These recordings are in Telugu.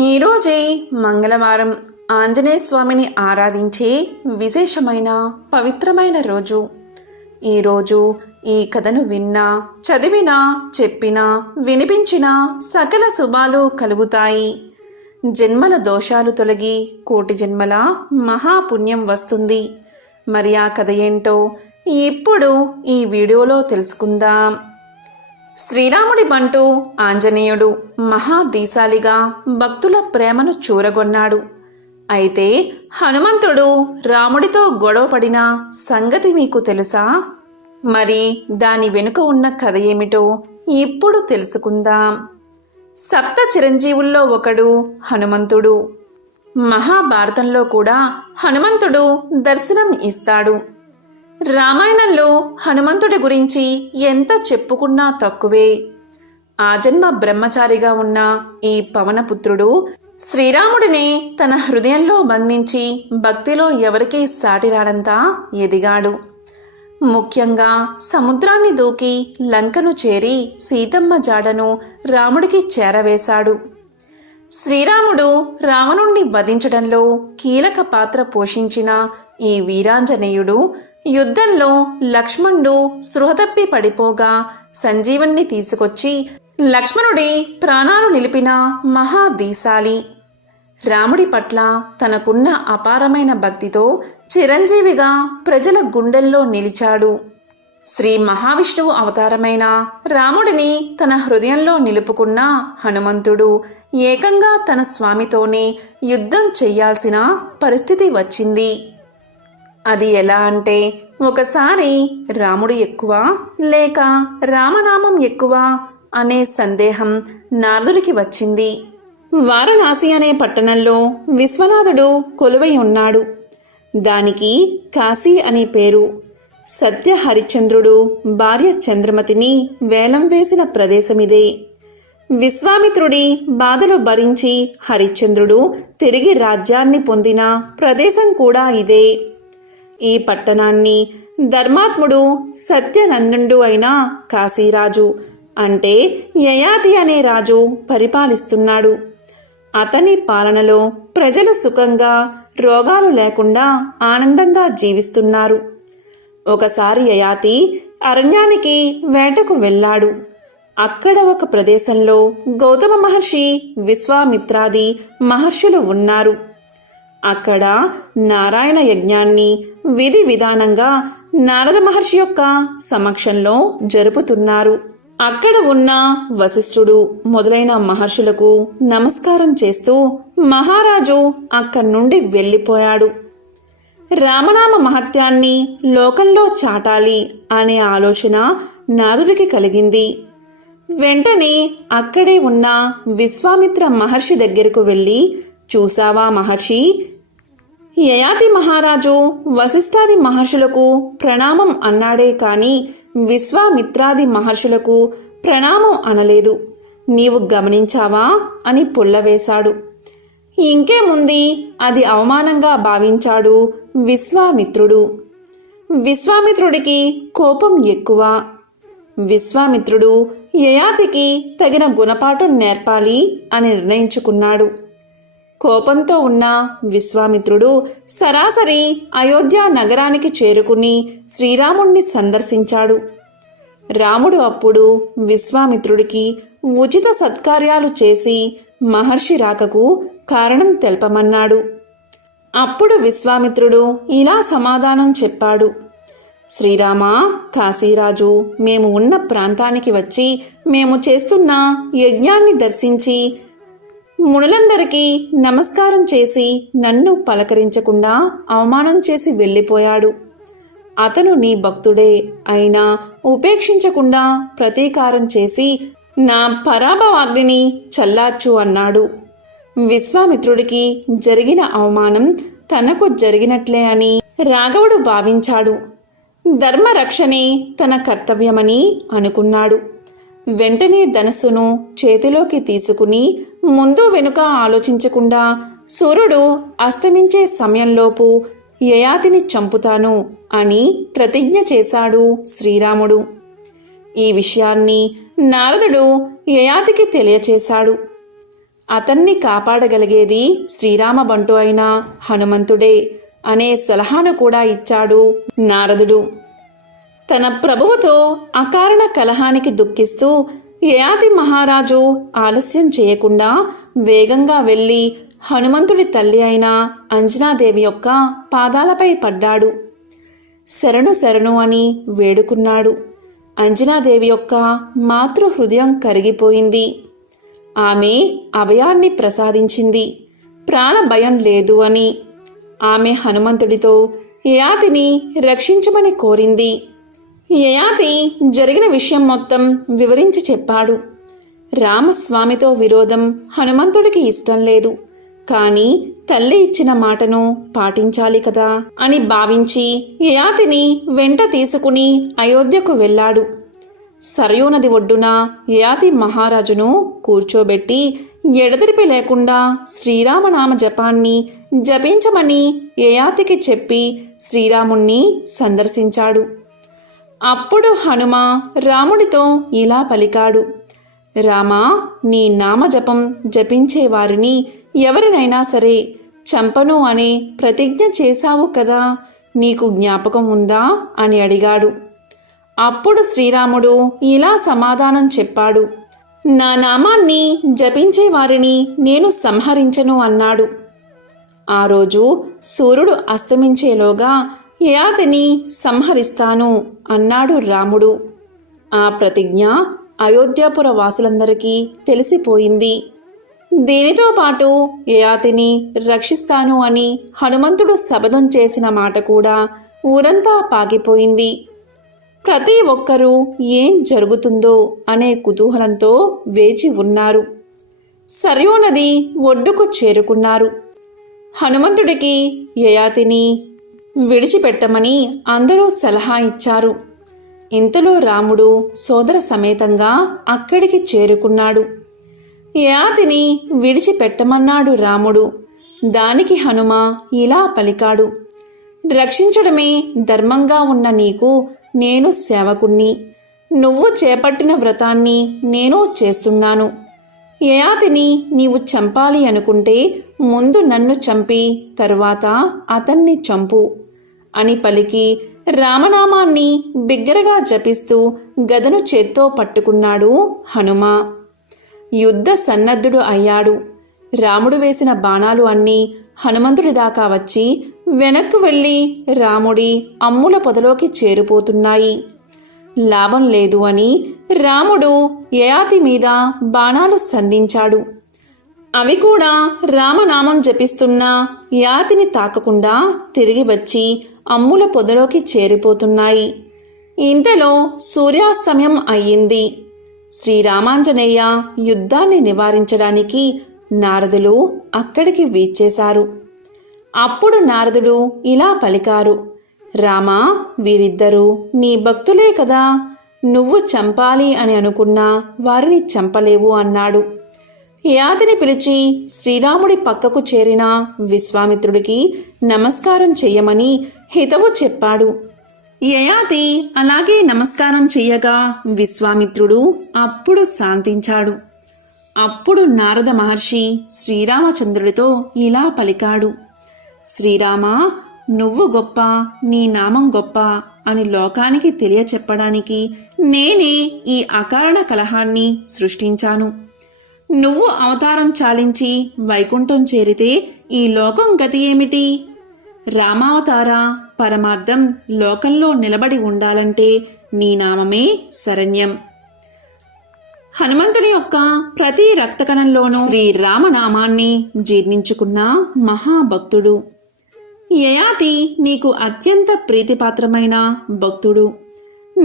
ఈరోజే మంగళవారం ఆంజనేయ స్వామిని ఆరాధించే విశేషమైన పవిత్రమైన రోజు. ఈరోజు ఈ కథను విన్నా, చదివినా, చెప్పినా, వినిపించినా సకల శుభాలు కలుగుతాయి. జన్మల దోషాలు తొలగి కోటి జన్మల మహాపుణ్యం వస్తుంది. మరి ఆ కథ ఏంటో ఇప్పుడు ఈ వీడియోలో తెలుసుకుందాం. శ్రీరాముడి బంటు ఆంజనేయుడు మహాదీశాలిగా భక్తుల ప్రేమను చూరగొన్నాడు. అయితే హనుమంతుడు రాముడితో గొడవపడిన సంగతి మీకు తెలుసా? మరి దాని వెనుక ఉన్న కథ ఏమిటో ఇప్పుడు తెలుసుకుందాం. సప్త చిరంజీవుల్లో ఒకడు హనుమంతుడు. మహాభారతంలో కూడా హనుమంతుడు దర్శనం ఇస్తాడు. రామాయణంలో హనుమంతుడి గురించి ఎంత చెప్పుకున్నా తక్కువే. ఆజన్మ బ్రహ్మచారిగా ఉన్న ఈ పవనపుత్రుడు శ్రీరాముడిని తన హృదయంలో బంధించి భక్తిలో ఎవరికీ సాటిరాడంతా ఎదిగాడు. ముఖ్యంగా సముద్రాన్ని దూకి లంకను చేరి సీతమ్మ జాడను రాముడికి చేరవేశాడు. శ్రీరాముడు రావణుణ్ణి వధించడంలో కీలక పాత్ర పోషించిన ఈ వీరాంజనేయుడు యుద్ధంలో లక్ష్మణుడు స్పృహతప్పి పడిపోగా సంజీవన్ని తీసుకొచ్చి లక్ష్మణుడి ప్రాణాలు నిలిపిన మహాదీశాలి. రాముడి పట్ల తనకున్న అపారమైన భక్తితో చిరంజీవిగా ప్రజల గుండెల్లో నిలిచాడు. శ్రీ మహావిష్ణువు అవతారమైన రాముడిని తన హృదయంలో నిలుపుకున్న హనుమంతుడు ఏకంగా తన స్వామితోనే యుద్ధం చెయ్యాల్సిన పరిస్థితి వచ్చింది. అది ఎలా అంటే, ఒకసారి రాముడు ఎక్కువ లేక రామనామం ఎక్కువ అనే సందేహం నారదుడికి వచ్చింది. వారణాసి అనే పట్టణంలో విశ్వనాథుడు కొలువై ఉన్నాడు. దానికి కాశీ అనే పేరు. సత్య హరిశ్చంద్రుడు భార్య చంద్రమతిని వేలం వేసిన ప్రదేశమిదే. విశ్వామిత్రుడి బాధలు భరించి హరిశ్చంద్రుడు తిరిగి రాజ్యాన్ని పొందిన ప్రదేశం కూడా ఇదే. ఈ పట్టణాన్ని ధర్మాత్ముడు సత్యనందుడు అయిన కాశీరాజు అంటే యయాతి అనే రాజు పరిపాలిస్తున్నాడు. అతని పాలనలో ప్రజలు సుఖంగా, రోగాలు లేకుండా ఆనందంగా జీవిస్తున్నారు. ఒకసారి యయాతి అరణ్యానికి వేటకు వెళ్ళాడు. అక్కడ ఒక ప్రదేశంలో గౌతమ మహర్షి, విశ్వామిత్రాది మహర్షులు ఉన్నారు. అక్కడ నారాయణ యజ్ఞాన్ని విధి విధానంగా నారద మహర్షి యొక్క సమక్షంలో జరుపుతున్నారు. అక్కడ ఉన్న వశిష్ఠుడు మొదలైన మహర్షులకు నమస్కారం చేస్తూ మహారాజు అక్కడి నుండి వెళ్ళిపోయాడు. రామనామ మహత్యాన్ని లోకంలో చాటాలి అనే ఆలోచన నారదుడికి కలిగింది. వెంటనే అక్కడే ఉన్న విశ్వామిత్ర మహర్షి దగ్గరకు వెళ్ళి, చూసావా మహర్షి, యయాతి మహారాజు వశిష్ఠాది మహర్షులకు ప్రణామం అన్నాడే కాని విశ్వామిత్రాది మహర్షులకు ప్రణామం అనలేదు. నీవు గమనించావా అని పుల్లవేశాడు. ఇంకేముంది, అది అవమానంగా భావించాడు విశ్వామిత్రుడు. విశ్వామిత్రుడికి కోపం ఎక్కువ. విశ్వామిత్రుడు యయాతికి తగిన గుణపాఠం నేర్పాలి అని నిర్ణయించుకున్నాడు. కోపంతో ఉన్న విశ్వామిత్రుడు సరాసరి అయోధ్య నగరానికి చేరుకుని శ్రీరాముణ్ణి సందర్శించాడు. రాముడు అప్పుడు విశ్వామిత్రుడికి ఉచిత సత్కార్యాలు చేసి మహర్షి రాకకు కారణం తెలపమన్నాడు. అప్పుడు విశ్వామిత్రుడు ఇలా సమాధానం చెప్పాడు. శ్రీరామ, కాశీరాజు మేము ఉన్న ప్రాంతానికి వచ్చి మేము చేస్తున్న యజ్ఞాన్ని దర్శించి మునులందరికీ నమస్కారం చేసి నన్ను పలకరించకుండా అవమానం చేసి వెళ్ళిపోయాడు. అతను నీ భక్తుడే అయినా ఉపేక్షించకుండా ప్రతీకారం చేసి నా పరాభవాగ్నిని చల్లార్చు అన్నాడు. విశ్వామిత్రుడికి జరిగిన అవమానం తనకు జరిగినట్లే అని రాఘవుడు భావించాడు. ధర్మరక్షణే తన కర్తవ్యమని అనుకున్నాడు. వెంటనే ధనస్సును చేతిలోకి తీసుకుని ముందు వెనుక ఆలోచించకుండా సూర్యుడు అస్తమించే సమయంలోపు యయాతిని చంపుతాను అని ప్రతిజ్ఞ చేశాడు శ్రీరాముడు. ఈ విషయాన్ని నారదుడు యయాతికి తెలియచేశాడు. అతన్ని కాపాడగలిగేది శ్రీరామ బంటు అయిన హనుమంతుడే అనే సలహాను కూడా ఇచ్చాడు నారదుడు. తన ప్రభువుతో అకారణ కలహానికి దుఃఖిస్తూ యయాతి మహారాజు ఆలస్యం చేయకుండా వేగంగా వెళ్ళి హనుమంతుడి తల్లి అయిన అంజనాదేవి యొక్క పాదాలపై పడ్డాడు. శరణు శరణు అని వేడుకున్నాడు. అంజనాదేవి యొక్క మాతృహృదయం కరిగిపోయింది. ఆమె అభయాన్ని ప్రసాదించింది. ప్రాణ భయం లేదు అని. ఆమె హనుమంతుడితో యయాతిని రక్షించమని కోరింది. యయాతి జరిగిన విషయం మొత్తం వివరించి చెప్పాడు. రామస్వామితో విరోధం హనుమంతుడికి ఇష్టం లేదు, కానీ తల్లి ఇచ్చిన మాటను పాటించాలి కదా అని భావించి యయాతిని వెంట తీసుకుని అయోధ్యకు వెళ్ళాడు. సరయూ నది ఒడ్డున యయాతి మహారాజును కూర్చోబెట్టి ఎడతెరిపి లేకుండా శ్రీరామనామ జపాన్ని జపించమని యయాతికి చెప్పి శ్రీరాముణ్ణి సందర్శించాడు. అప్పుడు హనుమ రాముడితో ఇలా పలికాడు. రామా, నీ నామజపం జపించేవారిని ఎవరినైనా సరే చంపను అనే ప్రతిజ్ఞ చేశావు కదా, నీకు జ్ఞాపకం ఉందా అని అడిగాడు. అప్పుడు శ్రీరాముడు ఇలా సమాధానం చెప్పాడు. నా నామాన్ని జపించే వారిని నేను సంహరించను అన్నాడు. ఆ రోజు సూర్యుడు అస్తమించేలోగా యయాతిని సంహరిస్తాను అన్నాడు రాముడు. ఆ ప్రతిజ్ఞ అయోధ్యాపుర వాసులందరికీ తెలిసిపోయింది. దీనితో పాటు యయాతిని రక్షిస్తాను అని హనుమంతుడు శపథం చేసిన మాట కూడా ఊరంతా పాకిపోయింది. ప్రతి ఒక్కరూ ఏం జరుగుతుందో అనే కుతూహలంతో వేచి ఉన్నారు. సరయూ నది ఒడ్డుకు చేరుకున్నారు. హనుమంతుడికి యయాతిని విడిచిపెట్టమని అందరూ సలహా ఇచ్చారు. ఇంతలో రాముడు సోదర సమేతంగా అక్కడికి చేరుకున్నాడు. యయాతిని విడిచిపెట్టమన్నాడు రాముడు. దానికి హనుమ ఇలా పలికాడు. రక్షించడమే ధర్మంగా ఉన్న నీకు నేను సేవకుణ్ణి. నువ్వు చేపట్టిన వ్రతాన్ని నేను చేస్తున్నాను. యయాతిని నీవు చంపాలి అనుకుంటే ముందు నన్ను చంపి తరువాత అతన్ని చంపు అని పలికి రామనామాన్ని బిగ్గరగా జపిస్తూ గదను చేత్తో పట్టుకున్నాడు హనుమ. యుద్ధ సన్నద్ధుడు అయ్యాడు. రాముడు వేసిన బాణాలు అన్నీ హనుమంతుడి దాకా వచ్చి వెనక్కు వెళ్ళి రాముడి అమ్ముల పొదలోకి చేరిపోతున్నాయి. లాభం లేదు అని రాముడు యయాతి మీద బాణాలు సంధించాడు. అవి కూడా రామనామం జపిస్తున్న యయాతిని తాకకుండా తిరిగి వచ్చి అమ్ముల పొదలోకి చేరిపోతున్నాయి. ఇంతలో సూర్యాస్తమయం అయ్యింది. శ్రీరామాంజనేయ యుద్ధాన్ని నివారించడానికి నారదులు అక్కడికి వీచేశారు. అప్పుడు నారదుడు ఇలా పలికారు. రామా, వీరిద్దరూ నీ భక్తులే కదా, నువ్వు చంపాలి అని అనుకున్నా వారిని చంపలేవు అన్నాడు. యయాతిని పిలిచి శ్రీరాముడి పక్కకు చేరిన విశ్వామిత్రుడికి నమస్కారం చెయ్యమని హితవు చెప్పాడు. యయాతి అలాగే నమస్కారం చెయ్యగా విశ్వామిత్రుడు అప్పుడు శాంతించాడు. అప్పుడు నారద మహర్షి శ్రీరామచంద్రుడితో ఇలా పలికాడు. శ్రీరామా, నువ్వు గొప్ప, నీ నామం గొప్ప అని లోకానికి తెలియచెప్పడానికి నేనే ఈ అకారణ కలహాన్ని సృష్టించాను. నువ్వు అవతారం చాలించి వైకుంఠం చేరితే ఈ లోకం గతి ఏమిటి? రామావతార పరమార్థం లోకంలో నిలబడి ఉండాలంటే నీ నామమే శరణ్యం. హనుమంతుని యొక్క ప్రతి రక్తకణంలోనూ శ్రీరామనామాన్ని జీర్ణించుకున్న మహాభక్తుడు. యయాతి నీకు అత్యంత ప్రీతిపాత్రమైన భక్తుడు.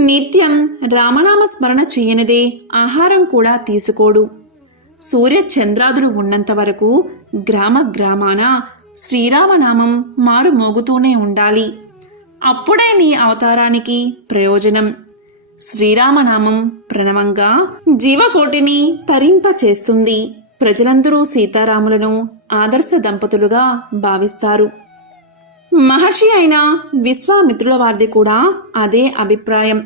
నిత్యం రామనామ స్మరణ చేయనిదే ఆహారం కూడా తీసుకోడు. సూర్య చంద్రాదులు ఉన్నంత వరకు గ్రామ గ్రామాన శ్రీరామనామం మారు మోగుతూనే ఉండాలి. అప్పుడే నీ అవతారానికి ప్రయోజనం. శ్రీరామనామం ప్రణవంగా జీవకోటిని తరింపచేస్తుంది. ప్రజలందరూ సీతారాములను ఆదర్శ దంపతులుగా భావిస్తారు. మహర్షి అయిన విశ్వామిత్రుల వారిది కూడా అదే అభిప్రాయం.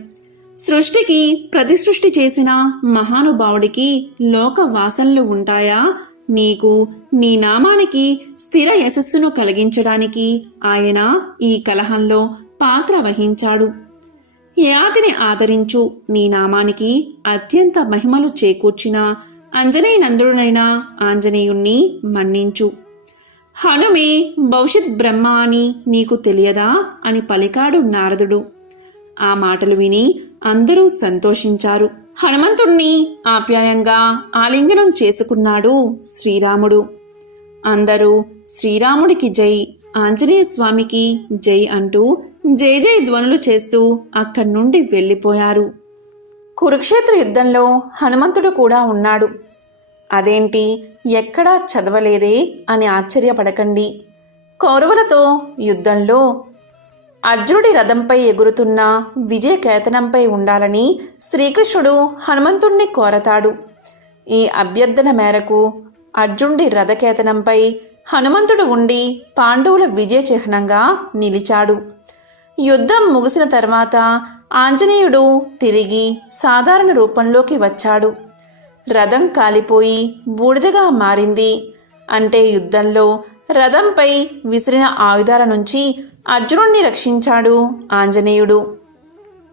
సృష్టికి ప్రతిసృష్టి చేసిన మహానుభావుడికి లోక వాసనలు ఉంటాయా నీకు నీ నామానికి స్థిర యశస్సును కలిగించడానికి ఆయన ఈ కలహంలో పాత్ర వహించాడు. యయాతిని ఆదరించు, నీ నామానికి అత్యంత మహిమలు చేకూర్చిన అంజనేయనందుడునైన ఆంజనేయుణ్ణి మన్నించు. హనుమే భవిష్యత్ బ్రహ్మ అని నీకు తెలియదా అని పలికాడు నారదుడు. ఆ మాటలు విని అందరూ సంతోషించారు. హనుమంతుణ్ణి ఆప్యాయంగా ఆలింగనం చేసుకున్నాడు శ్రీరాముడు. అందరూ శ్రీరాముడికి జై, ఆంజనేయ స్వామికి జై అంటూ జై జై ధ్వనులు చేస్తూ అక్కడి నుండి వెళ్ళిపోయారు. కురుక్షేత్ర యుద్ధంలో హనుమంతుడు కూడా ఉన్నాడు. అదేంటి, ఎక్కడా చదవలేదే అని ఆశ్చర్యపడకండి. కౌరవులతో యుద్ధంలో అర్జునుడి రథంపై ఎగురుతున్న విజయకేతనంపై ఉండాలని శ్రీకృష్ణుడు హనుమంతుణ్ణి కోరతాడు. ఈ అభ్యర్థన మేరకు అర్జునుడి రథకేతనంపై హనుమంతుడు ఉండి పాండవుల విజయ చిహ్నంగా నిలిచాడు. యుద్ధం ముగిసిన తర్వాత ఆంజనేయుడు తిరిగి సాధారణ రూపంలోకి వచ్చాడు. రథం కాలిపోయి బూడిదగా మారింది. అంటే యుద్ధంలో రథంపై విసిరిన ఆయుధాల నుంచి అర్జునుడిని రక్షించాడు ఆంజనేయుడు.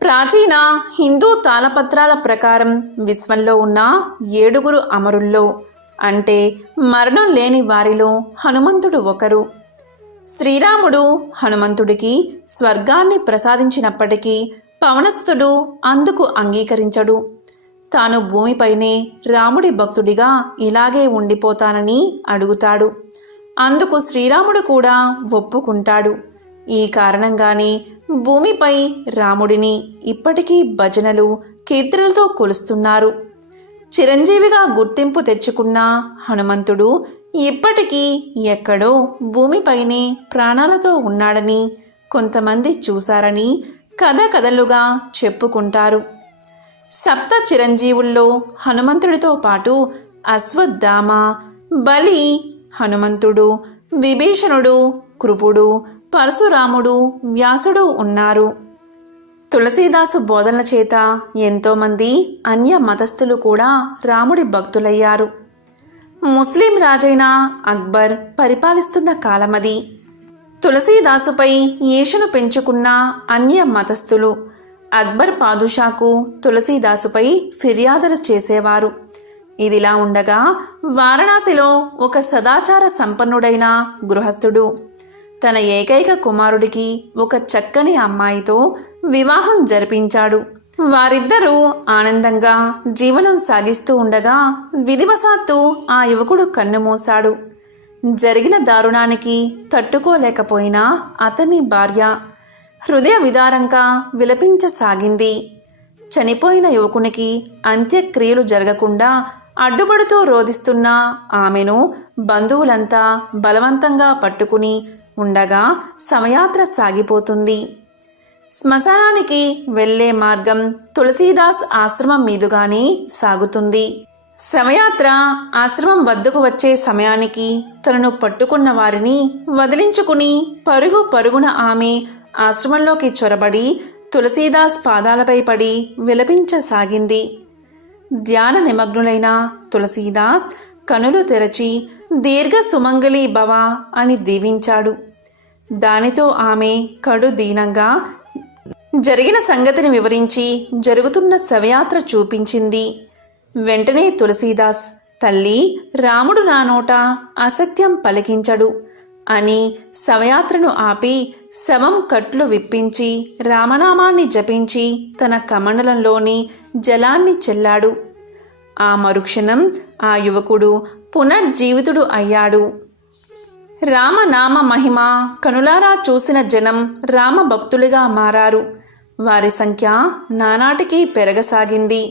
ప్రాచీన హిందూ తాళపత్రాల ప్రకారం విశ్వంలో ఉన్న 7 అమరుల్లో, అంటే మరణం లేని వారిలో హనుమంతుడు ఒకరు. శ్రీరాముడు హనుమంతుడికి స్వర్గాన్ని ప్రసాదించినప్పటికీ పవనసుతుడు అందుకు అంగీకరించడు. తాను భూమిపైనే రాముడి భక్తుడిగా ఇలాగే ఉండిపోతానని అడుగుతాడు. అందుకు శ్రీరాముడు కూడా ఒప్పుకుంటాడు. ఈ కారణంగానే భూమిపై రాముడిని ఇప్పటికీ భజనలు, కీర్తనలతో కొలుస్తున్నారు. చిరంజీవిగా గుర్తింపు తెచ్చుకున్న హనుమంతుడు ఇప్పటికీ ఎక్కడో భూమిపైనే ప్రాణాలతో ఉన్నాడని కొంతమంది చూశారని కథలుగా చెప్పుకుంటారు. సప్త చిరంజీవుల్లో హనుమంతుడితో పాటు అశ్వత్థామ, బలి, హనుమంతుడు, విభీషణుడు, కృపుడు, పరశురాముడు, వ్యాసుడు ఉన్నారు. తులసీదాసు బోధనల చేత ఎంతోమంది అన్య మతస్థులు కూడా రాముడి భక్తులయ్యారు. ముస్లిం రాజైన అక్బర్ పరిపాలిస్తున్న కాలమది. తులసీదాసుపై ఈర్ష్యను పెంచుకున్న అన్య మతస్థులు అక్బర్ పాదుషాకు తులసీదాసుపై ఫిర్యాదులు చేసేవారు. ఇదిలా ఉండగా వారణాసిలో ఒక సదాచార సంపన్నుడైన గృహస్థుడు తన ఏకైక కుమారుడికి ఒక చక్కని అమ్మాయితో వివాహం జరిపించాడు. వారిద్దరూ ఆనందంగా జీవనం సాగిస్తూ ఉండగా విధివశాత్తు ఆ యువకుడు కన్నుమూశాడు. జరిగిన దారుణానికి తట్టుకోలేకపోయినా అతని భార్య హృదయ విదారంగా విలపించసాగింది. చనిపోయిన యువకునికి అంత్యక్రియలు జరగకుండా అడ్డుపడుతూ రోధిస్తున్న ఆమెను బంధువులంతా బలవంతంగా పట్టుకుని ఉండగా శవయాత్ర సాగిపోతుంది. శ్మశానానికి వెళ్లే మార్గం తులసీదాస్ ఆశ్రమం మీదుగానే సాగుతుంది. శవయాత్ర ఆశ్రమం వద్దకు వచ్చే సమయానికి తనను పట్టుకున్న వారిని వదిలించుకుని పరుగున ఆమె ఆశ్రమంలోకి చొరబడి తులసీదాస్ పాదాలపై పడి విలపించసాగింది. ధ్యాన నిమగ్నులైన తులసీదాస్ కనులు తెరచి దీర్ఘ సుమంగళి భవ అని దీవించాడు. దానితో ఆమె కడు దీనంగా జరిగిన సంగతిని వివరించి జరుగుతున్న శవయాత్ర చూపించింది. వెంటనే తులసీదాస్, తల్లి, రాముడు నా నోట అసత్యం పలికించడు అని శవయాత్రను ఆపి శవం కట్లు విప్పించి రామనామాన్ని జపించి తన కమండలంలోని జలాన్ని చెల్లాడు. ఆ మరుక్షణం ఆ యువకుడు పునర్జీవితుడు అయ్యాడు. రామనామ మహిమ కనులారా చూసిన జనం రామభక్తులుగా మారారు. వారి సంఖ్య నానాటికి పెరగసాగింది.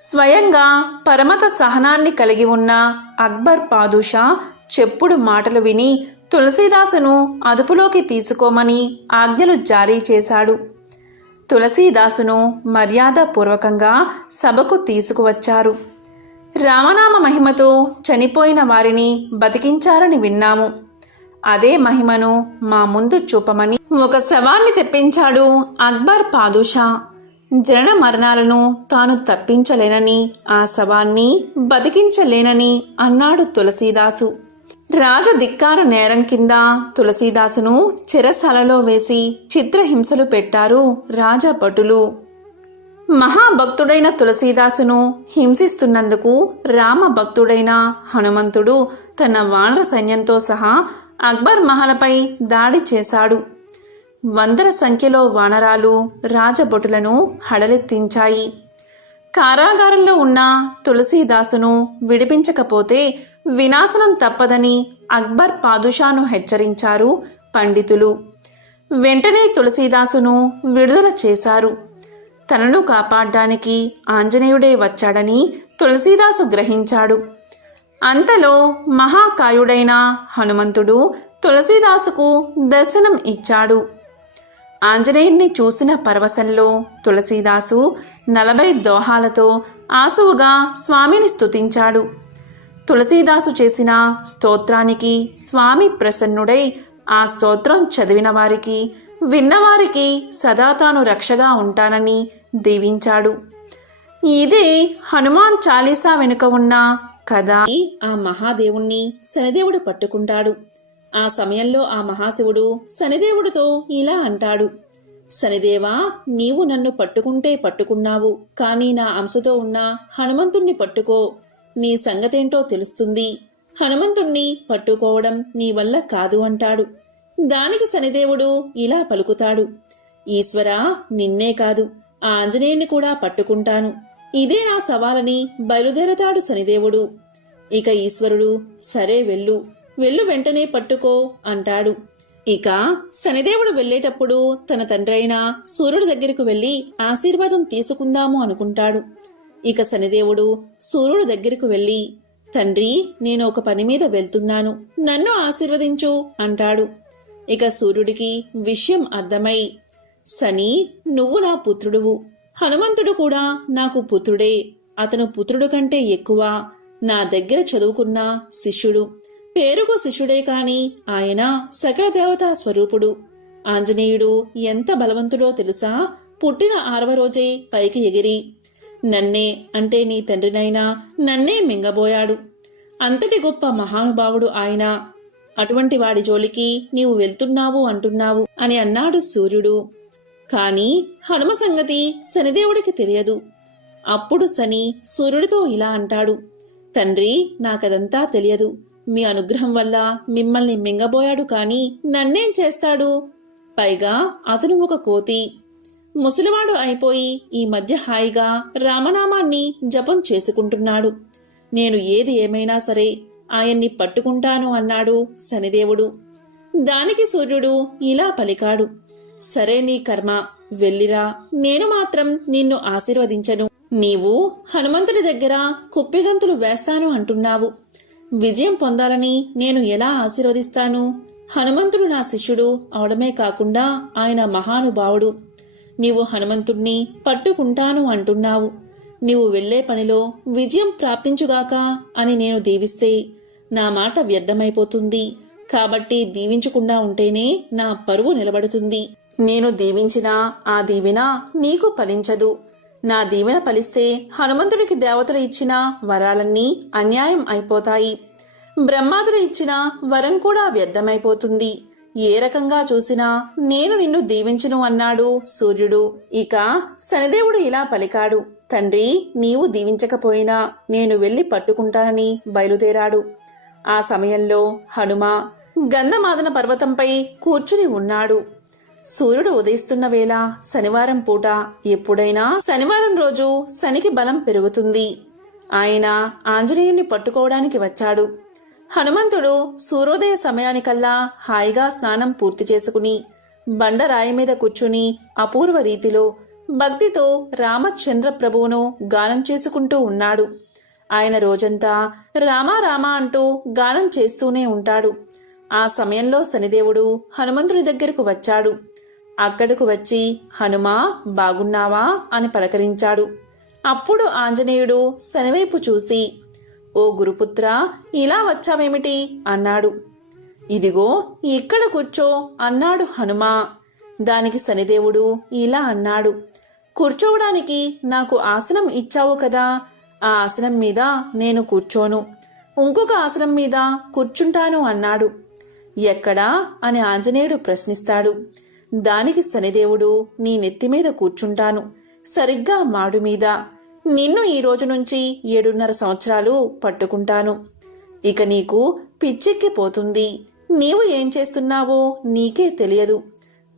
స్వయంగా పరమత సహనాన్ని కలిగి ఉన్న అక్బర్ పాదుషా చెప్పుడు మాటలు విని తులసీదాసును అదుపులోకి తీసుకోమని ఆజ్ఞలు జారీ చేశాడు. తులసీదాసును మర్యాదపూర్వకంగా సభకు తీసుకువచ్చారు. రామనామ మహిమతో చనిపోయిన వారిని బతికించారని విన్నాము. అదే మహిమను మా ముందు చూపమని ఒక శవాన్ని తెప్పించాడు అక్బర్ పాదుషా. జనన మరణాలను తాను తప్పించలేనని, ఆ శవాన్ని బతికించలేనని అన్నాడు తులసీదాసు. రాజధిక్కార నేరం కింద తులసీదాసును చెరసాలలో వేసి చిత్రహింసలు పెట్టారు రాజభటులు. మహాభక్తుడైన తులసీదాసును హింసిస్తున్నందుకు రామభక్తుడైన హనుమంతుడు తన వానర సైన్యంతో సహా అక్బర్ మహల్పై దాడి చేశాడు. వందల సంఖ్యలో వానరాలు రాజభటులను హడలెత్తించాయి. కారాగారంలో ఉన్న తులసీదాసును విడిపించకపోతే వినాశనం తప్పదని అక్బర్ పాదుషాను హెచ్చరించారు పండితులు. వెంటనే తులసీదాసును విడుదల చేశారు. తనను కాపాడడానికి ఆంజనేయుడే వచ్చాడని తులసీదాసు గ్రహించాడు. అంతలో మహాకాయుడైన హనుమంతుడు తులసీదాసుకు దర్శనం ఇచ్చాడు. ఆంజనేయుడిని చూసిన పరవశంలో తులసీదాసు 40 దోహాలతో ఆసువుగా స్వామిని స్తుతించాడు. తులసీదాసు చేసిన స్తోత్రానికి స్వామి ప్రసన్నుడై ఆ స్తోత్రం చదివిన వారికి, విన్నవారికి సదా తాను రక్షగా ఉంటానని దీవించాడు. ఇదే హనుమాన్ చాలీసా వెనుక ఉన్న కథ. ఆ మహాదేవుణ్ణి శనిదేవుడు పట్టుకుంటాడు. ఆ సమయంలో ఆ మహాశివుడు శనిదేవుడితో ఇలా అంటాడు: శనిదేవా, నీవు నన్ను పట్టుకుంటే పట్టుకున్నావు, కానీ నా అంశతో ఉన్న హనుమంతుణ్ణి పట్టుకో, నీ సంగతేంటో తెలుస్తుంది. హనుమంతుణ్ణి పట్టుకోవడం నీ వల్ల కాదు అంటాడు. దానికి శనిదేవుడు ఇలా పలుకుతాడు: ఈశ్వరా, నిన్నే కాదు, ఆ ఆంజనేయుని కూడా పట్టుకుంటాను. ఇదే నా సవాలని బయలుదేరతాడు శనిదేవుడు. ఇక ఈశ్వరుడు సరే వెళ్ళు, వెంటనే పట్టుకో అంటాడు. ఇక శనిదేవుడు వెళ్లేటప్పుడు తన తండ్రైన సూర్యుడి దగ్గరకు వెళ్లి ఆశీర్వాదం తీసుకుందాము అనుకుంటాడు. ఇక శనిదేవుడు సూర్యుడి దగ్గరకు వెళ్లి, తండ్రి, నేను ఒక పని మీద వెళ్తున్నాను, నన్ను ఆశీర్వదించు అంటాడు. ఇక సూర్యుడికి విషయం అర్థమై, శని, నువ్వు నా పుత్రుడువు, హనుమంతుడు కూడా నాకు పుత్రుడే, అతను పుత్రుడు కంటే ఎక్కువ, నా దగ్గర చదువుకున్న శిష్యుడు, పేరుకు శిష్యుడే కాని ఆయన సకల దేవతా స్వరూపుడు. ఆంజనేయుడు ఎంత బలవంతుడో తెలుసా? పుట్టిన 6వ రోజే పైకి ఎగిరి నన్నే, అంటే నీ తండ్రినైనా నన్నే మింగబోయాడు. అంతటి గొప్ప మహానుభావుడు ఆయన. అటువంటి వాడి జోలికి నీవు వెళ్తున్నావు అంటున్నావు అని అన్నాడు సూర్యుడు. కాని హనుమ సంగతి శనిదేవుడికి తెలియదు. అప్పుడు శని సూర్యుడితో ఇలా అంటాడు: తండ్రి, నాకదంతా తెలియదు. మీ అనుగ్రహం వల్ల మిమ్మల్ని మింగబోయాడు, కాని నన్నేం చేస్తాడు? పైగా అతను ఒక కోతి. ముసలివాడు అయిపోయి ఈ మధ్య హాయిగా రామనామాన్ని జపం చేసుకుంటున్నాడు. నేను ఏది ఏమైనా సరే ఆయన్ని పట్టుకుంటాను అన్నాడు శనిదేవుడు. దానికి సూర్యుడు ఇలా పలికాడు: సరే, నీ కర్మ, వెళ్ళిరా, నేను మాత్రం నిన్ను ఆశీర్వదించను. నీవు హనుమంతుడి దగ్గర కుప్పిగంతులు వేస్తాను అంటున్నావు. విజయం పొందాలని నేను ఎలా ఆశీర్వదిస్తాను? హనుమంతుడు నా శిష్యుడు అవడమే కాకుండా ఆయన మహానుభావుడు. నీవు హనుమంతుణ్ణి పట్టుకుంటాను అంటున్నావు. నీవు వెళ్లే పనిలో విజయం ప్రాప్తించుగాక అని నేను దీవిస్తే నా మాట వ్యర్థమైపోతుంది. కాబట్టి దీవించకుండా ఉంటేనే నా పరువు నిలబడుతుంది. నేను దీవించినా ఆ దీవెన నీకు ఫలించదు. నా దీవెన ఫలిస్తే హనుమంతుడికి దేవతలు ఇచ్చిన వరాలన్నీ అన్యాయం అయిపోతాయి. బ్రహ్మాదుడు ఇచ్చిన వరం కూడా వ్యర్థమైపోతుంది. ఏ రకంగా చూసినా నేను నిన్ను దీవించును అన్నాడు సూర్యుడు. ఇక శనిదేవుడు ఇలా పలికాడు: తండ్రి, నీవు దీవించకపోయినా నేను వెళ్లి పట్టుకుంటానని బయలుదేరాడు. ఆ సమయంలో హనుమ గంధమాదన పర్వతంపై కూర్చుని ఉన్నాడు. సూర్యుడు ఉదయిస్తున్న వేళ శనివారం పూట. ఎప్పుడైనా శనివారం రోజు శనికి బలం పెరుగుతుంది. ఆయన ఆంజనేయుణ్ణి పట్టుకోవడానికి వచ్చాడు. హనుమంతుడు సూర్యోదయ సమయానికల్లా హాయిగా స్నానం పూర్తి చేసుకుని బండరాయి మీద కూర్చుని అపూర్వ రీతిలో భక్తితో రామచంద్ర ప్రభువును గానం చేసుకుంటూ ఉన్నాడు. ఆయన రోజంతా రామా రామా అంటూ గానం చేస్తూనే ఉంటాడు. ఆ సమయంలో శనిదేవుడు హనుమంతుడి దగ్గరకు వచ్చాడు. అక్కడకు వచ్చి, హనుమా, బాగున్నావా అని పలకరించాడు. అప్పుడు ఆంజనేయుడు శనివైపు చూసి, ఓ గురుపుత్ర, ఇలా వచ్చావేమిటి అన్నాడు. ఇదిగో ఇక్కడ కూర్చో అన్నాడు హనుమ. దానికి శనిదేవుడు ఇలా అన్నాడు: కూర్చోవడానికి నాకు ఆసనం ఇచ్చావు కదా, ఆ ఆసనం మీద నేను కూర్చోను, ఇంకొక ఆసనం మీద కూర్చుంటాను అన్నాడు. ఎక్కడా అని ఆంజనేయుడు ప్రశ్నిస్తాడు. దానికి శనిదేవుడు, నీ నెత్తిమీద కూర్చుంటాను, సరిగ్గా మాడు మీద. నిన్ను ఈ రోజు నుంచి 7.5 సంవత్సరాలు పట్టుకుంటాను. ఇక నీకు పిచ్చెక్కిపోతుంది. నీవు ఏం చేస్తున్నావో నీకే తెలియదు.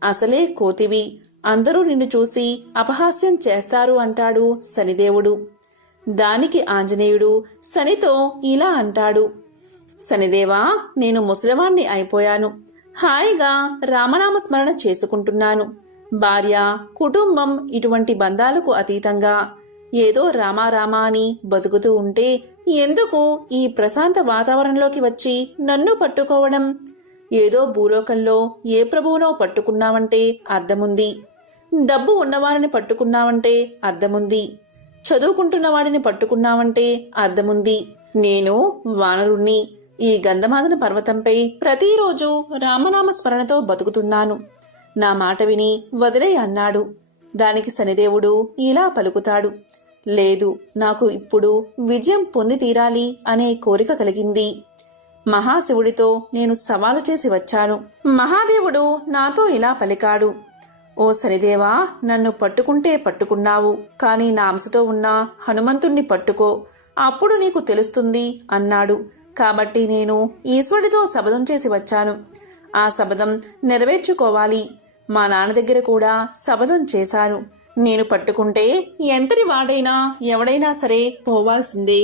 అసలే కోతివి, అందరూ నిన్ను చూసి అపహాస్యం చేస్తారు అంటాడు శనిదేవుడు. దానికి ఆంజనేయుడు శనితో ఇలా అంటాడు. శనిదేవా, నేను ముసలివాణ్ణి అయిపోయాను. హాయిగా రామనామ స్మరణ చేసుకుంటున్నాను. భార్య, కుటుంబం ఇటువంటి బంధాలకు అతీతంగా ఏదో రామారామా అని బతుకుతూ ఉంటే ఎందుకు ఈ ప్రశాంత వాతావరణంలోకి వచ్చి నన్ను పట్టుకోవడం? ఏదో భూలోకంలో ఏ ప్రభువునో పట్టుకున్నావంటే అర్థముంది. డబ్బు ఉన్నవారిని పట్టుకున్నావంటే అర్థముంది. చదువుకుంటున్న వాడిని పట్టుకున్నావంటే అర్థముంది. నేను వానరుణ్ణి. ఈ గంధమాదన పర్వతంపై ప్రతిరోజు రామనామ స్మరణతో బతుకుతున్నాను. నా మాట విని వదిలే అన్నాడు. దానికి శనిదేవుడు ఇలా పలుకుతాడు. లేదు, నాకు ఇప్పుడు విజయం పొంది తీరాలి అనే కోరిక కలిగింది. మహాశివుడితో నేను సవాలు చేసి వచ్చాను. మహాదేవుడు నాతో ఇలా పలికాడు. ఓ శనిదేవా, నన్ను పట్టుకుంటే పట్టుకున్నావు, కాని నా అంశతో ఉన్న హనుమంతుణ్ణి పట్టుకో, అప్పుడు నీకు తెలుస్తుంది అన్నాడు. కాబట్టి నేను ఈశ్వరుడితో శపథం చేసి వచ్చాను. ఆ శపథం నెరవేర్చుకోవాలి. మా నాన్న దగ్గర కూడా శపథం చేశాను. నేను పట్టుకుంటే ఎంతటి వాడైనా ఎవడైనా సరే పోవాల్సిందే.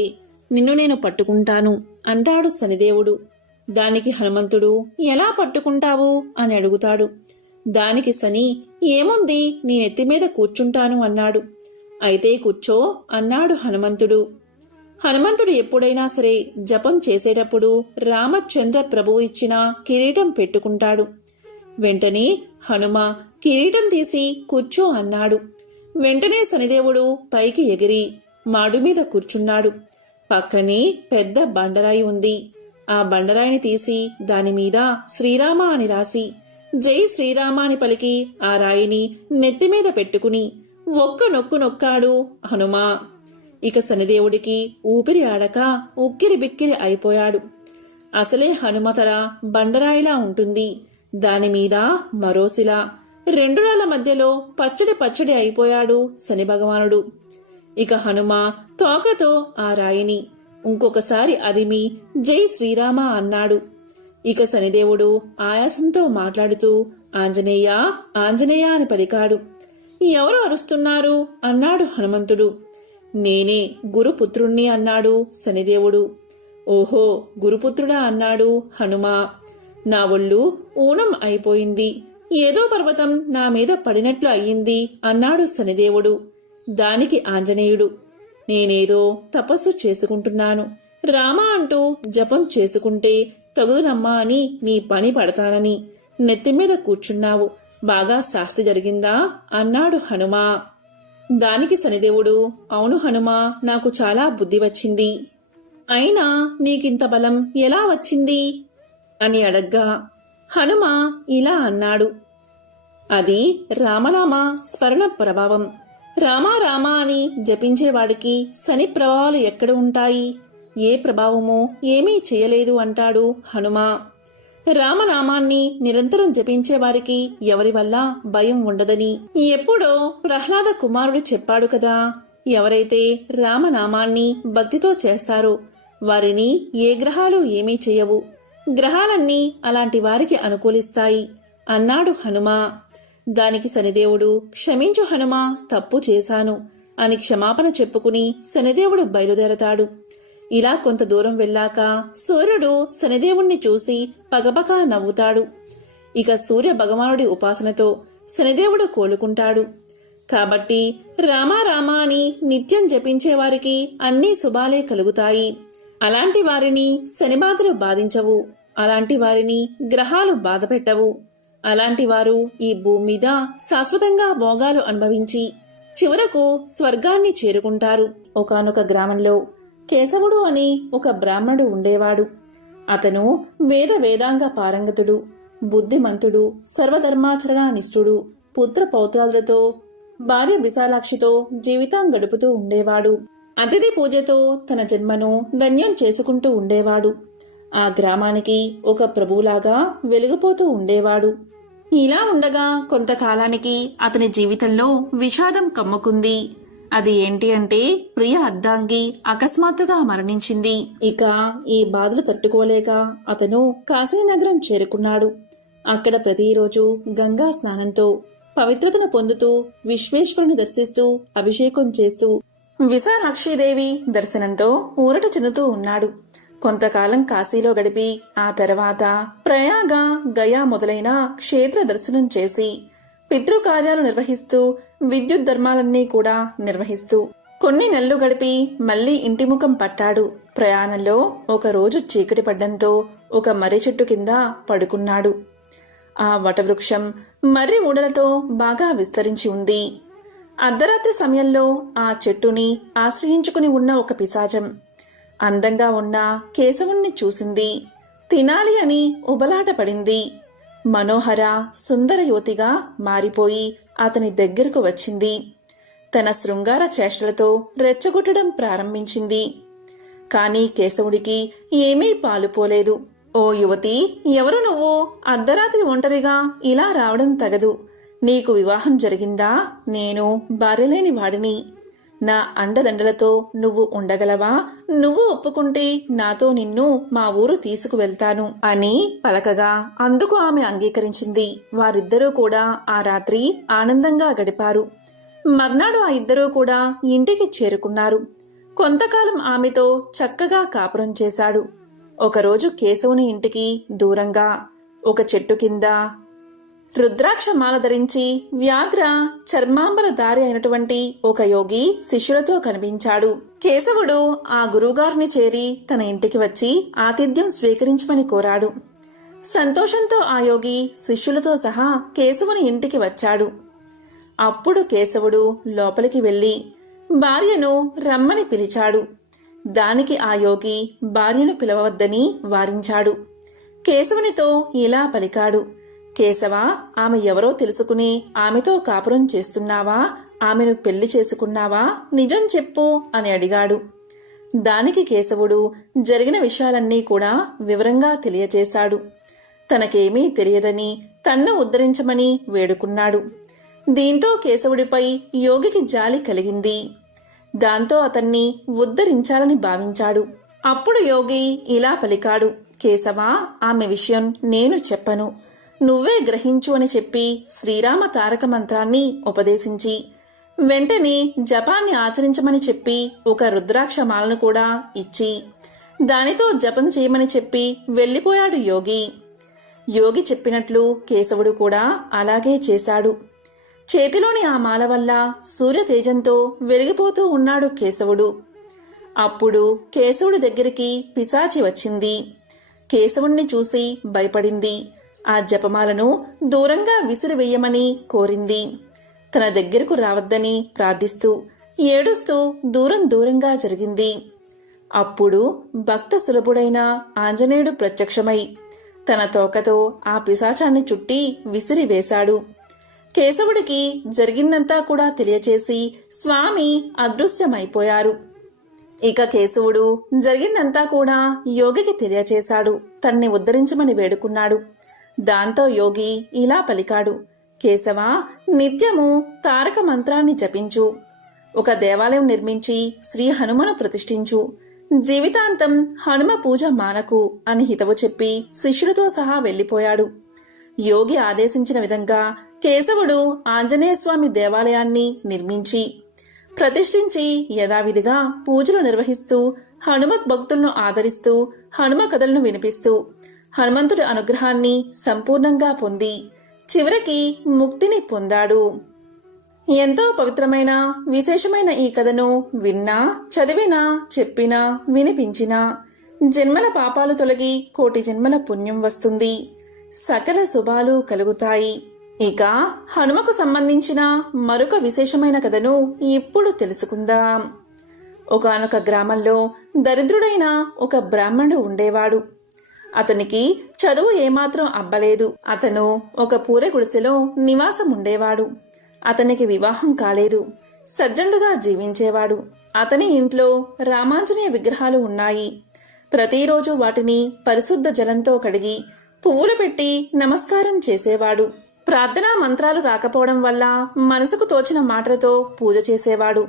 నిన్ను నేను పట్టుకుంటాను అంటాడు శనిదేవుడు. దానికి హనుమంతుడు ఎలా పట్టుకుంటావు అని అడుగుతాడు. దానికి శని, ఏముంది, నీ నెత్తిమీద కూర్చుంటాను అన్నాడు. అయితే కూర్చో అన్నాడు హనుమంతుడు. హనుమంతుడు ఎప్పుడైనా సరే జపం చేసేటప్పుడు రామచంద్ర ప్రభువు ఇచ్చిన కిరీటం పెట్టుకుంటాడు. వెంటనే హనుమ కిరీటం తీసి కూర్చో అన్నాడు. వెంటనే శనిదేవుడు పైకి ఎగిరి మాడు మీద కూర్చున్నాడు. పక్కనే పెద్ద బండరాయి ఉంది. ఆ బండరాయిని తీసి దానిమీద శ్రీరామ అని రాసి జై శ్రీరామ అని పలికి ఆ రాయిని నెత్తిమీద పెట్టుకుని ఒక్క నొక్కు నొక్కాడు హనుమ. ఇక శనిదేవుడికి ఊపిరి ఆడక ఉక్కిరి బిక్కిరి అయిపోయాడు. అసలే హనుమతల బండరాయిలా ఉంటుంది, దానిమీద మరోశిల. 2 రాళ్ల మధ్యలో పచ్చడి అయిపోయాడు శని భగవానుడు. ఇక హనుమ తోకతో ఆ రాయిని ఇంకొకసారి అదిమి జై శ్రీరామ అన్నాడు. ఇక శనిదేవుడు ఆయాసంతో మాట్లాడుతూ ఆంజనేయ ఆంజనేయ అని పలికాడు. ఎవరు అరుస్తున్నారు అన్నాడు హనుమంతుడు. నేనే గురుపుత్రుణ్ణి అన్నాడు శనిదేవుడు. ఓహో, గురుపుత్రుడా అన్నాడు హనుమ. నా ఒళ్ళు ఊనం అయిపోయింది, ఏదో పర్వతం నా మీద పడినట్లు అయ్యింది అన్నాడు శనిదేవుడు. దానికి ఆంజనేయుడు, నేనేదో తపస్సు చేసుకుంటున్నాను, రామ అంటూ జపం చేసుకుంటే తగుదునమ్మా అని నీ పని పడతానని నెత్తిమీద కూర్చున్నావు, బాగా శాస్తి జరిగిందా అన్నాడు హనుమ. దానికి శనిదేవుడు, అవును హనుమ, నాకు చాలా బుద్ధి వచ్చింది. అయినా నీకింత బలం ఎలా వచ్చింది అని అడగ్గా హనుమ ఇలా అన్నాడు. అది రామనామ స్మరణ ప్రభావం. రామా రామా అని జపించేవాడికి శని ప్రభావాలు ఎక్కడ ఉంటాయి? ఏ ప్రభావమూ ఏమీ చేయలేదు అంటాడు హనుమ. రామనామాన్ని నిరంతరం జపించేవారికి ఎవరి వల్ల భయం ఉండదని ఎప్పుడో ప్రహ్లాద కుమారుడు చెప్పాడు కదా. ఎవరైతే రామనామాన్ని భక్తితో చేస్తారో వారిని ఏ గ్రహాలు ఏమీ చేయవు, గ్రహాలన్నీ అలాంటి వారికి అనుకూలిస్తాయి అన్నాడు హనుమ. దానికి శనిదేవుడు, క్షమించు హనుమ, తప్పు చేశాను అని క్షమాపణ చెప్పుకుని శనిదేవుడు బయలుదేరతాడు. ఇలా కొంత దూరం వెళ్ళాక సూర్యుడు శనిదేవుణ్ణి చూసి పగపగా నవ్వుతాడు. ఇక సూర్య భగవానుడి ఉపాసనతో శనిదేవుడు కోలుకుంటాడు. కాబట్టి రామా రామా అని నిత్యం జపించేవారికి అన్ని శుభాలే కలుగుతాయి. అలాంటి వారిని శనిబాధలు బాధించవు, అలాంటి వారిని గ్రహాలు బాధపెట్టవు. అలాంటి వారు ఈ భూమి మీద శాశ్వతంగా భోగాలు అనుభవించి చివరకు స్వర్గాన్ని చేరుకుంటారు. ఒకానొక గ్రామంలో కేశవుడు అని ఒక బ్రాహ్మణుడు ఉండేవాడు. అతను వేదాంగ పారంగతుడు, బుద్ధిమంతుడు, సర్వధర్మాచరణ నిష్ఠుడు, పుత్ర పౌత్రాదులతో భార్య విశాలాక్షితో జీవితం గడుపుతూ ఉండేవాడు. అతిథి పూజతో తన జన్మను ధన్యం చేసుకుంటూ ఉండేవాడు. ఆ గ్రామానికి ఒక ప్రభువులాగా వెలిగిపోతూ ఉండేవాడు. ఇలా ఉండగా కొంతకాలానికి అతని జీవితంలో విషాదం కమ్ముకుంది. అది ఏంటి అంటే ప్రియ అర్ధాంగి అకస్మాత్తుగా మరణించింది. ఇక ఈ బాధలు తట్టుకోలేక అతను కాశీనగరం చేరుకున్నాడు. అక్కడ ప్రతిరోజు గంగా స్నానంతో పవిత్రతను పొందుతూ విశ్వేశ్వరుని దర్శిస్తూ అభిషేకం చేస్తూ విశాలాక్షిదేవి దర్శనంతో ఊరట చెందుతూ ఉన్నాడు. కొంతకాలం కాశీలో గడిపి ఆ తర్వాత ప్రయాగ, గయా మొదలైన క్షేత్ర దర్శనం చేసి పితృకార్యాలు నిర్వహిస్తూ విద్యుత్ ధర్మాలన్నీ కూడా నిర్వహిస్తూ కొన్ని నెలలు గడిపి మళ్లీ ఇంటిముఖం పట్టాడు. ప్రయాణంలో ఒకరోజు చీకటి పడ్డంతో ఒక మర్రి చెట్టు కింద పడుకున్నాడు. ఆ వటవృక్షం మర్రి ఊడలతో బాగా విస్తరించి ఉంది. అర్ధరాత్రి సమయంలో ఆ చెట్టుని ఆశ్రయించుకుని ఉన్న ఒక పిశాచం అందంగా ఉన్న కేశవుణ్ణి చూసింది. తినాలి అని ఉబలాట పడింది. మనోహర సుందర యువతిగా మారిపోయి అతని దగ్గరకు వచ్చింది. తన శృంగార చేష్టలతో రెచ్చగొట్టడం ప్రారంభించింది. కాని కేశవుడికి ఏమీ పాలుపోలేదు. ఓ యువతి, ఎవరు నువ్వు? అర్ధరాత్రి ఒంటరిగా ఇలా రావడం తగదు. నీకు వివాహం జరిగిందా? నేను భార్యలేని వాడిని. నా అండదండలతో నువ్వు ఉండగలవా? నువ్వు ఒప్పుకుంటే నాతో నిన్ను మా ఊరు తీసుకువెళ్తాను అని పలకగా అందుకు ఆమె అంగీకరించింది. వారిద్దరూ కూడా ఆ రాత్రి ఆనందంగా గడిపారు. మర్నాడు ఆ ఇద్దరూ కూడా ఇంటికి చేరుకున్నారు. కొంతకాలం ఆమెతో చక్కగా కాపురం చేశాడు. ఒకరోజు కేశవుని ఇంటికి దూరంగా ఒక చెట్టు కింద రుద్రాక్ష మాల ధరించి వ్యాఘ్ర చర్మాంబర దారి అయినటువంటి ఒక యోగి శిష్యులతో కనిపించాడు. కేశవుడు ఆ గురువుగారిని చేరి తన ఇంటికి వచ్చి ఆతిథ్యం స్వీకరించమని కోరాడు. సంతోషంతో ఆ యోగి శిష్యులతో సహా కేశవుని ఇంటికి వచ్చాడు. అప్పుడు కేశవుడు లోపలికి వెళ్లి భార్యను రమ్మని పిలిచాడు. దానికి ఆ యోగి భార్యను పిలవవద్దని వారించాడు. కేశవునితో ఇలా పలికాడు: కేశవ, ఆమె ఎవరో తెలుసుకుని ఆమెతో కాపురం చేస్తున్నావా? ఆమెను పెళ్లి చేసుకున్నావా? నిజం చెప్పు అని అడిగాడు. దానికి కేశవుడు జరిగిన విషయాలన్నీ కూడా వివరంగా తెలియచేశాడు. తనకేమీ తెలియదని తన్ను ఉద్ధరించమని వేడుకున్నాడు. దీంతో కేశవుడిపై యోగికి జాలి కలిగింది. దాంతో అతన్ని ఉద్ధరించాలని భావించాడు. అప్పుడు యోగి ఇలా పలికాడు: కేశవ, ఆమె విషయం నేను చెప్పను, నువ్వే గ్రహించు అని చెప్పి శ్రీరామ తారక మంత్రాన్ని ఉపదేశించి వెంటనే జపాన్ని ఆచరించమని చెప్పి ఒక రుద్రాక్ష మాలను కూడా ఇచ్చి దానితో జపం చేయమని చెప్పి వెళ్లిపోయాడు యోగి. యోగి చెప్పినట్లు కేశవుడు కూడా అలాగే చేశాడు. చేతిలోని ఆ మాల వల్ల సూర్యతేజంతో వెలిగిపోతూ ఉన్నాడు కేశవుడు. అప్పుడు కేశవుడి దగ్గరికి పిశాచి వచ్చింది. కేశవుణ్ణి చూసి భయపడింది. ఆ జపమాలను దూరంగా విసిరివేయమని కోరింది. తన దగ్గరకు రావద్దని ప్రార్థిస్తూ ఏడుస్తూ దూరంగా జరిగింది. అప్పుడు భక్త సులభుడైన ఆంజనేయుడు ప్రత్యక్షమై తన తోకతో ఆ పిశాచాన్ని చుట్టి విసిరివేశాడు. కేశవుడికి జరిగిందంతా కూడా తెలియచేసి స్వామి అదృశ్యమైపోయారు. ఇక కేశవుడు జరిగిందంతా కూడా యోగికి తెలియచేశాడు. తన్ని ఉద్ధరించమని వేడుకున్నాడు. దాంతో యోగి ఇలా పలికాడు: కేశవ, నిత్యము తారక మంత్రాన్ని జపించు, ఒక దేవాలయం నిర్మించి శ్రీ హనుమను ప్రతిష్ఠించు, జీవితాంతం హనుమ పూజ మానకు అని హితవు చెప్పి శిష్యులతో సహా వెళ్లిపోయాడు. యోగి ఆదేశించిన విధంగా కేశవుడు ఆంజనేయస్వామి దేవాలయాన్ని నిర్మించి ప్రతిష్ఠించి యథావిధిగా పూజలు నిర్వహిస్తూ హనుమత్ భక్తులను ఆదరిస్తూ హనుమ కథలను వినిపిస్తూ హనుమంతుడి అనుగ్రహాన్ని సంపూర్ణంగా పొంది చివరికి ముక్తిని పొందాడు. ఎంతో పవిత్రమైన విశేషమైన ఈ కథను విన్నా, చదివినా, చెప్పినా, వినిపించినా జన్మల పాపాలు తొలగి కోటి జన్మల పుణ్యం వస్తుంది, సకల శుభాలు కలుగుతాయి. ఇక హనుమకు సంబంధించిన మరొక విశేషమైన కథను ఇప్పుడు తెలుసుకుందాం. ఒకానొక గ్రామంలో దరిద్రుడైన ఒక బ్రాహ్మణుడు ఉండేవాడు. అతనికి చదువు ఏమాత్రం అబ్బలేదు. అతను ఒక పూరె గుడిసెలో నివాసం ఉండేవాడు. అతనికి వివాహం కాలేదు. సజ్జనుడుగా జీవించేవాడు. అతని ఇంట్లో రామాంజనేయ విగ్రహాలు ఉన్నాయి. ప్రతిరోజు వాటిని పరిశుద్ధ జలంతో కడిగి పువ్వులు పెట్టి నమస్కారం చేసేవాడు. ప్రార్థనా మంత్రాలు రాకపోవడం వల్ల మనసుకు తోచిన మాటలతో పూజ చేసేవాడు.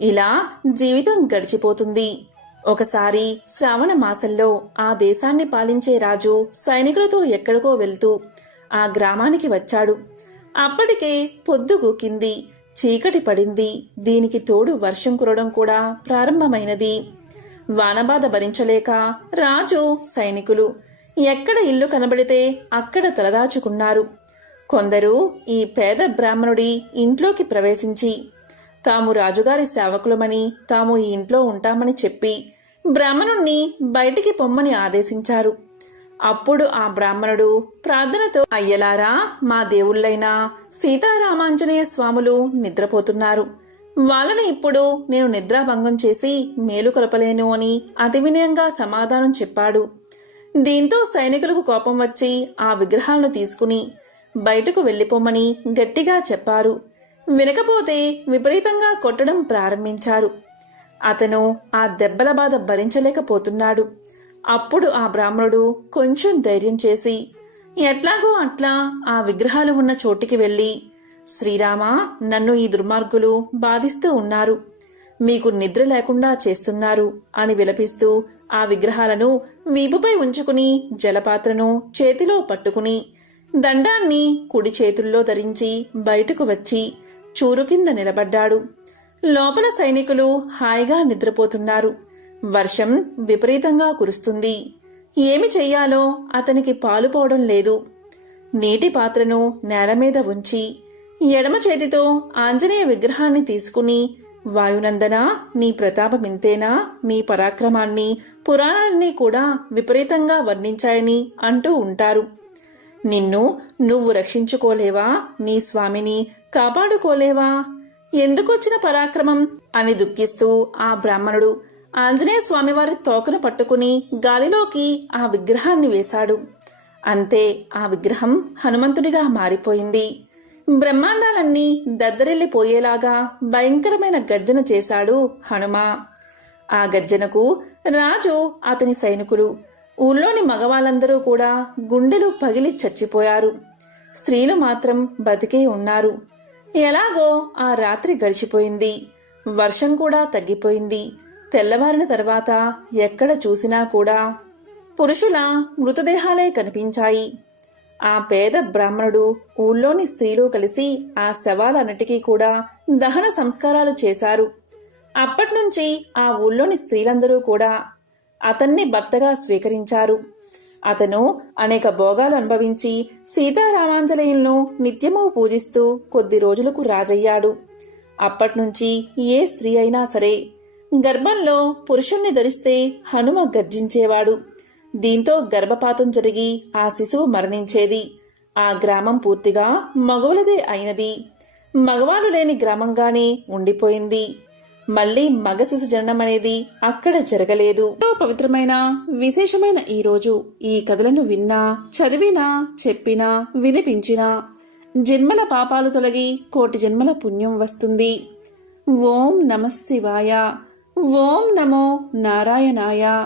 ఇలా జీవితం గడిచిపోతుంది. ఒకసారి శ్రావణ మాసంలో ఆ దేశాన్ని పాలించే రాజు సైనికులతో ఎక్కడికో వెళ్తూ ఆ గ్రామానికి వచ్చాడు. అప్పటికే పొద్దుగూకింది, చీకటి పడింది. దీనికి తోడు వర్షం కురవడం కూడా ప్రారంభమైనది. వానబాధ భరించలేక రాజు, సైనికులు ఎక్కడ ఇల్లు కనబడితే అక్కడ తలదాచుకున్నారు. కొందరు ఈ పేద బ్రాహ్మణుడి ఇంట్లోకి ప్రవేశించి తాము రాజుగారి సేవకులమని, తాము ఈ ఇంట్లో ఉంటామని చెప్పి బ్రాహ్మణుణ్ణి బయటికి పొమ్మని ఆదేశించారు. అప్పుడు ఆ బ్రాహ్మణుడు ప్రార్థనతో, అయ్యలారా, మా దేవుళ్ళైన సీతారామాంజనేయ స్వాములు నిద్రపోతున్నారు. వాళ్ళని ఇప్పుడు నేను నిద్రాభంగం చేసి మేలు కొలపలేను అని అతి వినయంగా సమాధానం చెప్పాడు. దీంతో సైనికులకు కోపం వచ్చి ఆ విగ్రహాలను తీసుకుని బయటకు వెళ్లిపోమని గట్టిగా చెప్పారు. వినకపోతే విపరీతంగా కొట్టడం ప్రారంభించారు. అతను ఆ దెబ్బల బాధ భరించలేకపోతున్నాడు. అప్పుడు ఆ బ్రాహ్మణుడు కొంచెం ధైర్యం చేసి ఎట్లాగో అట్లా ఆ విగ్రహాలు ఉన్న చోటికి వెళ్లి, శ్రీరామా, నన్ను ఈ దుర్మార్గులు బాధిస్తూ ఉన్నారు, మీకు నిద్ర లేకుండా చేస్తున్నారు అని విలపిస్తూ ఆ విగ్రహాలను వీపుపై ఉంచుకుని జలపాత్రను చేతిలో పట్టుకుని దండాన్ని కుడి చేతుల్లో ధరించి బయటకు వచ్చి చూరు కింద నిలబడ్డాడు. లోపల సైనికులు హాయిగా నిద్రపోతున్నారు. వర్షం విపరీతంగా కురుస్తుంది. ఏమి చెయ్యాలో అతనికి పాలుపోవడం లేదు. నీటి పాత్రను నేలమీద ఉంచి ఎడమ చేతితో ఆంజనేయ విగ్రహాన్ని తీసుకుని, వాయునందన, నీ ప్రతాపమింతేనా? నీ పరాక్రమాన్ని పురాణాలన్నీ కూడా విపరీతంగా వర్ణించాయని అంటూ ఉంటారు. నిన్ను నువ్వు రక్షించుకోలేవా? నీ స్వామిని కాపాడుకోలేవా? ఎందుకొచ్చిన పరాక్రమం అని దుఃఖిస్తూ ఆ బ్రాహ్మణుడు ఆంజనేయ స్వామివారి తోకను పట్టుకుని గాలిలోకి ఆ విగ్రహాన్ని వేశాడు. అంతే, ఆ విగ్రహం హనుమంతుడిగా మారిపోయింది. బ్రహ్మాండాలన్నీ దద్దరిల్లిపోయేలాగా భయంకరమైన గర్జన చేశాడు హనుమ. ఆ గర్జనకు రాజు, అతని సైనికులు, ఊళ్ళోని మగవాళ్ళందరూ కూడా గుండెలు పగిలి చచ్చిపోయారు. స్త్రీలు మాత్రం బతికే ఉన్నారు. ఎలాగో ఆ రాత్రి గడిచిపోయింది. వర్షం కూడా తగ్గిపోయింది. తెల్లవారిన తర్వాత ఎక్కడ చూసినా కూడా పురుషుల మృతదేహాలే కనిపించాయి. ఆ పేద బ్రాహ్మణుడు, ఊళ్ళోని స్త్రీలు కలిసి ఆ శవాలన్నిటికీ కూడా దహన సంస్కారాలు చేశారు. అప్పట్నుంచి ఆ ఊళ్ళోని స్త్రీలందరూ కూడా అతన్ని భర్తగా స్వీకరించారు. అతను అనేక భోగాలు అనుభవించి సీతారామాంజనేయులను నిత్యమూ పూజిస్తూ కొద్ది రోజులకు రాజయ్యాడు. అప్పట్నుంచి ఏ స్త్రీ అయినా సరే గర్భంలో పురుషుణ్ణి ధరిస్తే హనుమ గర్జించేవాడు. దీంతో గర్భపాతం జరిగి ఆ శిశువు మరణించేది. ఆ గ్రామం పూర్తిగా మగవులదే అయినది. మగవాళ్ళు లేని గ్రామంగానే ఉండిపోయింది. మళ్లీ మగ శిశు జననం అనేది అక్కడ జరగలేదు. పవిత్రమైన విశేషమైన ఈ రోజు ఈ కథలను విన్నా, చదివినా, చెప్పినా, వినిపించినా జన్మల పాపాలు తొలగి కోటి జన్మల పుణ్యం వస్తుంది. ఓం నమః శివాయ. ఓం నమో నారాయణాయ.